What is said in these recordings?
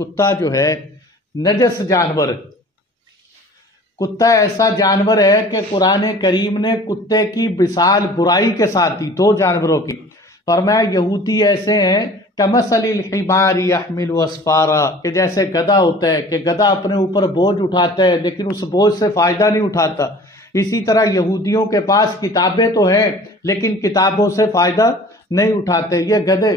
कुत्ता जो है नजस जानवर, कुत्ता ऐसा जानवर है कि कुरान करीम ने कुत्ते की मिसाल बुराई के साथ दी, दो जानवरों की। फरमाया यहूदी ऐसे हैं कमसलिल हिमारी यहमिलु अस्फारा, कि जैसे गधा होता है कि गधा अपने ऊपर बोझ उठाता है लेकिन उस बोझ से फायदा नहीं उठाता, इसी तरह यहूदियों के पास किताबें तो हैं लेकिन किताबों से फायदा नहीं उठाते ये गधे।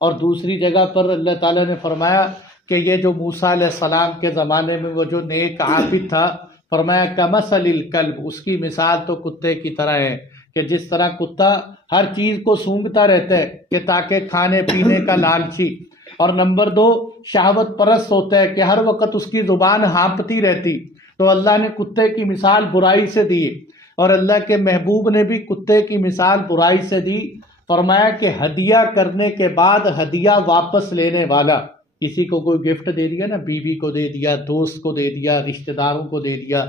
और दूसरी जगह पर अल्लाह ताला ने फरमाया कि ये जो मूसा अलैहिस्सलाम के ज़माने में वो जो नेक आबिद था, फरमाया कमसलिल कल्ब, उसकी मिसाल तो कुत्ते की तरह है कि जिस तरह कुत्ता हर चीज को सूंघता रहता है कि ताकि खाने पीने का लालची, और नंबर 2 शहवत परस्त होता है कि हर वक्त उसकी जुबान हाँपती रहती। तो अल्लाह ने कुत्ते की मिसाल बुराई से दी और अल्लाह के महबूब ने भी कुत्ते की मिसाल बुराई से दी। फरमाया कि हदिया करने के बाद हदिया वापस लेने वाला, किसी को कोई गिफ्ट दे दिया ना, बीवी को दे दिया, दोस्त को दे दिया, रिश्तेदारों को दे दिया,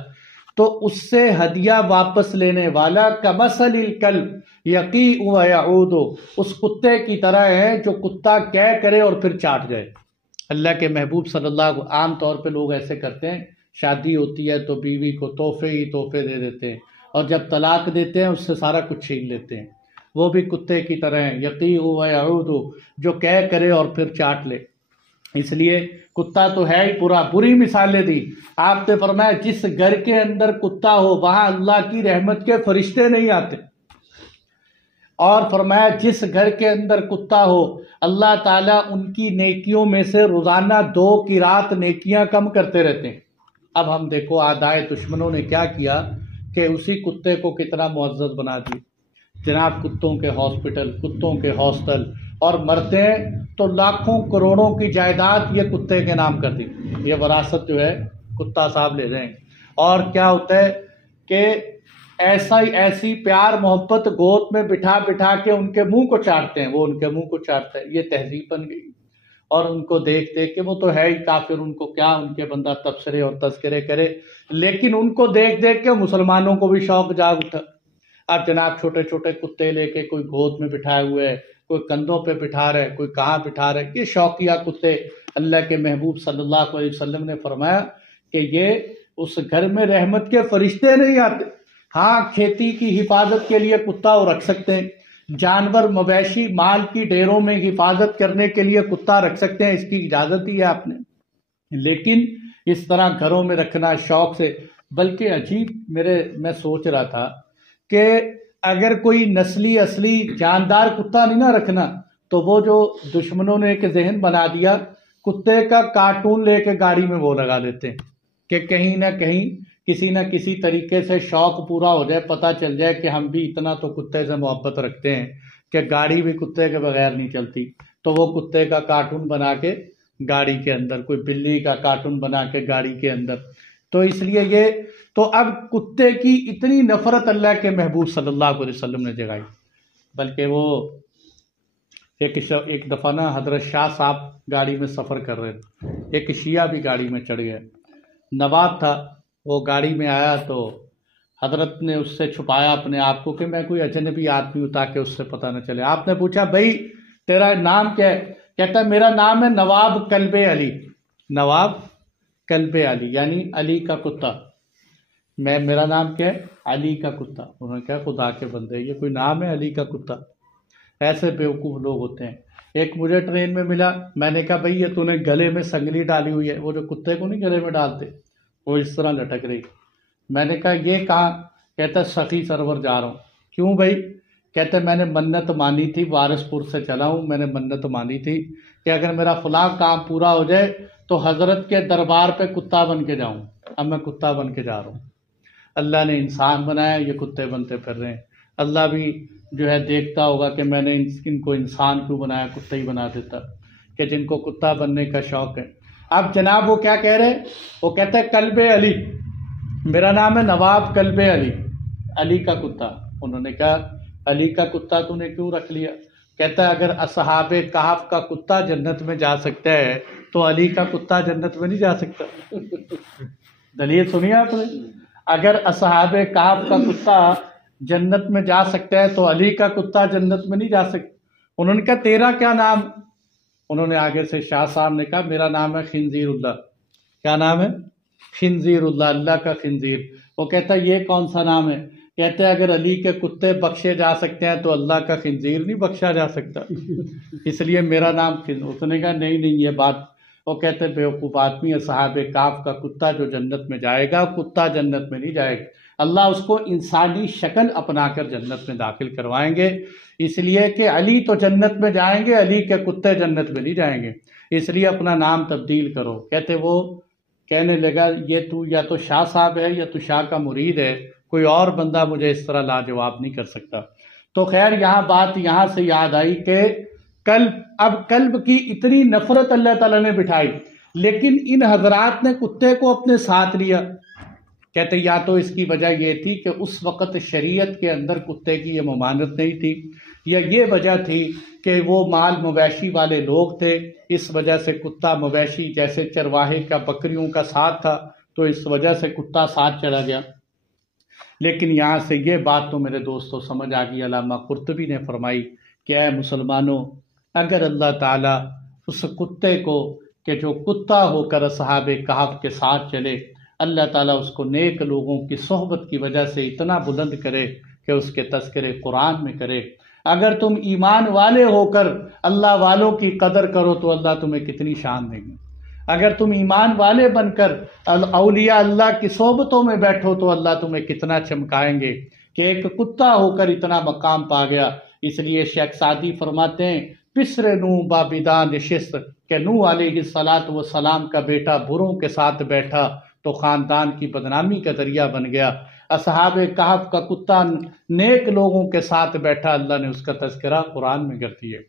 तो उससे हदिया वापस लेने वाला कमसलिल कल्ब यकी व यऊदु, उस कुत्ते की तरह है जो कुत्ता कह करे और फिर चाट जाए। अल्लाह के महबूब सल्लल्लाहु, आम तौर पे लोग ऐसे करते हैं, शादी होती है तो बीवी को तोहफे ही तोहफे दे देते हैं और जब तलाक देते हैं उससे सारा कुछ छीन लेते हैं। वो भी कुत्ते की तरह है, यकी व यऊदु, जो कह करे और फिर चाट ले। इसलिए कुत्ता तो है ही बुरा, बुरी मिसालें दी आपने। फरमाया जिस घर के अंदर कुत्ता हो वहां अल्लाह की रहमत के फरिश्ते नहीं आते, और फरमाया जिस घर के अंदर कुत्ता हो अल्लाह ताला उनकी नेकियों में से रोजाना 2 क़िरात नेकियां कम करते रहते हैं। अब हम देखो आदाए दुश्मनों ने क्या किया कि उसी कुत्ते को कितना मुअज़्ज़ज़ बना दिया। जनाब कुत्तों के हॉस्पिटल, कुत्तों के हॉस्टल, और मरते हैं तो लाखों करोड़ों की जायदाद ये कुत्ते के नाम कर दी। ये वरासत जो है कुत्ता साहब ले रहे हैं। और क्या होता है कि ऐसी प्यार मोहब्बत गोद में बिठा बिठा के उनके मुंह को चाटते हैं, वो उनके मुंह को चाटते हैं। ये तहजीब बन गई। और उनको देख देख के, वो तो है ही काफिर, उनको क्या उनके बंदा तबसरे और तस्करे करे, लेकिन उनको देख देख के मुसलमानों को भी शौक जाग उठा। अब जनाब छोटे छोटे कुत्ते लेके कोई गोद में बिठाए हुए है, कोई कंधों पे बिठा रहे, कोई कहाँ बिठा रहे, ये शौकिया कुत्ते। अल्लाह के महबूब सल्लल्लाहु अलैहि वसल्लम ने फरमाया कि ये उस घर में रहमत के फरिश्ते नहीं आते। हाँ, खेती की हिफाजत के लिए कुत्ता वो रख सकते हैं, जानवर मवेशी माल की ढेरों में हिफाजत करने के लिए कुत्ता रख सकते हैं, इसकी इजाजत दी है आपने, लेकिन इस तरह घरों में रखना शौक से। बल्कि अजीब, मैं सोच रहा था कि अगर कोई नस्ली असली जानदार कुत्ता नहीं ना रखना, तो वो जो दुश्मनों ने एक जहन बना दिया, कुत्ते का कार्टून लेके गाड़ी में वो लगा देते हैं कि कहीं ना कहीं किसी न किसी तरीके से शौक पूरा हो जाए, पता चल जाए कि हम भी इतना तो कुत्ते से मोहब्बत रखते हैं कि गाड़ी भी कुत्ते के बगैर नहीं चलती। तो वो कुत्ते का कार्टून बना के गाड़ी के अंदर, कोई बिल्ली का कार्टून बना के गाड़ी के अंदर। तो इसलिए ये तो अब कुत्ते की इतनी नफरत अल्लाह के महबूब सल्लल्लाहु अलैहि वसल्लम ने जगाई। बल्कि वो एक दफ़ा ना हजरत शाह साहब गाड़ी में सफ़र कर रहे थे, एक शिया भी गाड़ी में चढ़ गया, नवाब था, वो गाड़ी में आया तो हजरत ने उससे छुपाया अपने आप को कि मैं कोई अजनबी आदमी हूँ ताकि उससे पता न चले। आपने पूछा भाई तेरा नाम क्या है? कहता है मेरा नाम है नवाब कल्बे अली। नवाब कल्बे अली यानी अली का कुत्ता। मेरा नाम क्या है? अली का कुत्ता। उन्होंने कहा खुदा के बंदे, ये कोई नाम है अली का कुत्ता? ऐसे बेवकूफ़ लोग होते हैं। एक मुझे ट्रेन में मिला, मैंने कहा भाई ये तूने गले में संगली डाली हुई है, वो जो कुत्ते को नहीं गले में डालते, वो इस तरह लटक रही। मैंने कहा ये कहाँ? कहता सखी सरवर जा रहा हूँ। क्यों भाई? कहते मैंने मन्नत मानी थी, वारिसपुर से चला हूँ, मैंने मन्नत मानी थी कि अगर मेरा फलां काम पूरा हो जाए तो हजरत के दरबार पे कुत्ता बन के जाऊँ। अब मैं कुत्ता बन के जा रहा हूँ। अल्लाह ने इंसान बनाया, ये कुत्ते बनते फिर रहे हैं। अल्लाह भी जो है देखता होगा कि मैंने इनको इंसान क्यों बनाया, कुत्ता ही बना देता, कि जिनको कुत्ता बनने का शौक है। अब जनाब वो क्या कह रहे हैं? वो कहते हैं कल्बे अली, मेरा नाम है नवाब कल्बे अली, अली का कुत्ता। उन्होंने कहा अली का कुत्ता तूने क्यों रख लिया? कहता है अगर असहाबे कहफ का कुत्ता जन्नत में जा सकता है तो अली का कुत्ता जन्नत में नहीं जा सकता। दलील सुनिए आपने, अगर असहाबे कहफ का कुत्ता जन्नत में जा सकता है तो अली का कुत्ता जन्नत में नहीं जा सकता। उन्होंने कहा तेरा क्या नाम? उन्होंने आगे से शाह साहब ने कहा मेरा नाम है खिंजीरुल्लाह। क्या नाम है? खिंजीरुल्लाह, अल्लाह का खिंजीर। वो कहता ये कौन सा नाम है? कहते हैं अगर अली के कुत्ते बख्शे जा सकते हैं तो अल्लाह का खिंजीर नहीं बख्शा जा सकता, इसलिए मेरा नाम उसने कहा नहीं नहीं ये बात। वो कहते बेवकूफ़ आदमी है, साहब काफ का कुत्ता जो जन्नत में जाएगा, कुत्ता जन्नत में नहीं जाएगा, अल्लाह उसको इंसानी शक्ल अपनाकर जन्नत में दाखिल करवाएंगे, इसलिए कि अली तो जन्नत में जाएंगे, अली के कुत्ते जन्नत में नहीं जाएंगे, इसलिए अपना नाम तब्दील करो। कहते वो कहने लगा ये तू या तो शाह साहब है या तू शाह का मुरीद है, कोई और बंदा मुझे इस तरह लाजवाब नहीं कर सकता। तो खैर यहाँ बात यहाँ से याद आई कि कल्ब की इतनी नफरत अल्लाह ताला ने बिठाई, लेकिन इन हजरात ने कुत्ते को अपने साथ लिया। कहते या तो इसकी वजह यह थी कि उस वक़्त शरीयत के अंदर कुत्ते की ये ममानत नहीं थी, या ये वजह थी कि वो माल मवेशी वाले लोग थे, इस वजह से कुत्ता मवेशी जैसे चरवाहे का बकरियों का साथ था, तो इस वजह से कुत्ता साथ चला गया। लेकिन यहाँ से ये बात तो मेरे दोस्तों समझ आ गई, अल्लामा कुर्तुबी ने फरमाई कि ऐ मुसलमानों, अगर अल्लाह ताला उस कुत्ते को कि जो कुत्ता होकर असहाबे कहफ के साथ चले, अल्लाह ताला उसको नेक लोगों की सोहबत की वजह से इतना बुलंद करे कि उसके तज़किरे कुरान में करे। अगर तुम ईमान वाले होकर अल्लाह वालों की कदर करो तो अल्लाह तुम्हें कितनी शान देंगे। अगर तुम ईमान वाले बनकर औलिया अल्लाह की सोहबतों में बैठो तो अल्लाह तुम्हें कितना चमकाएंगे कि एक कुत्ता होकर इतना मकाम पा गया। इसलिए शेख सादी फरमाते हैं पिसरे नू बाबिदा नशिस्त के नू अलैहिस्सलात व सलाम का बेटा बुरों के साथ बैठा तो खानदान की बदनामी का जरिया बन गया। असहाबे कहफ का कुत्ता नेक लोगों के साथ बैठा, अल्लाह ने उसका तज़किरा कुरान में कर दिया।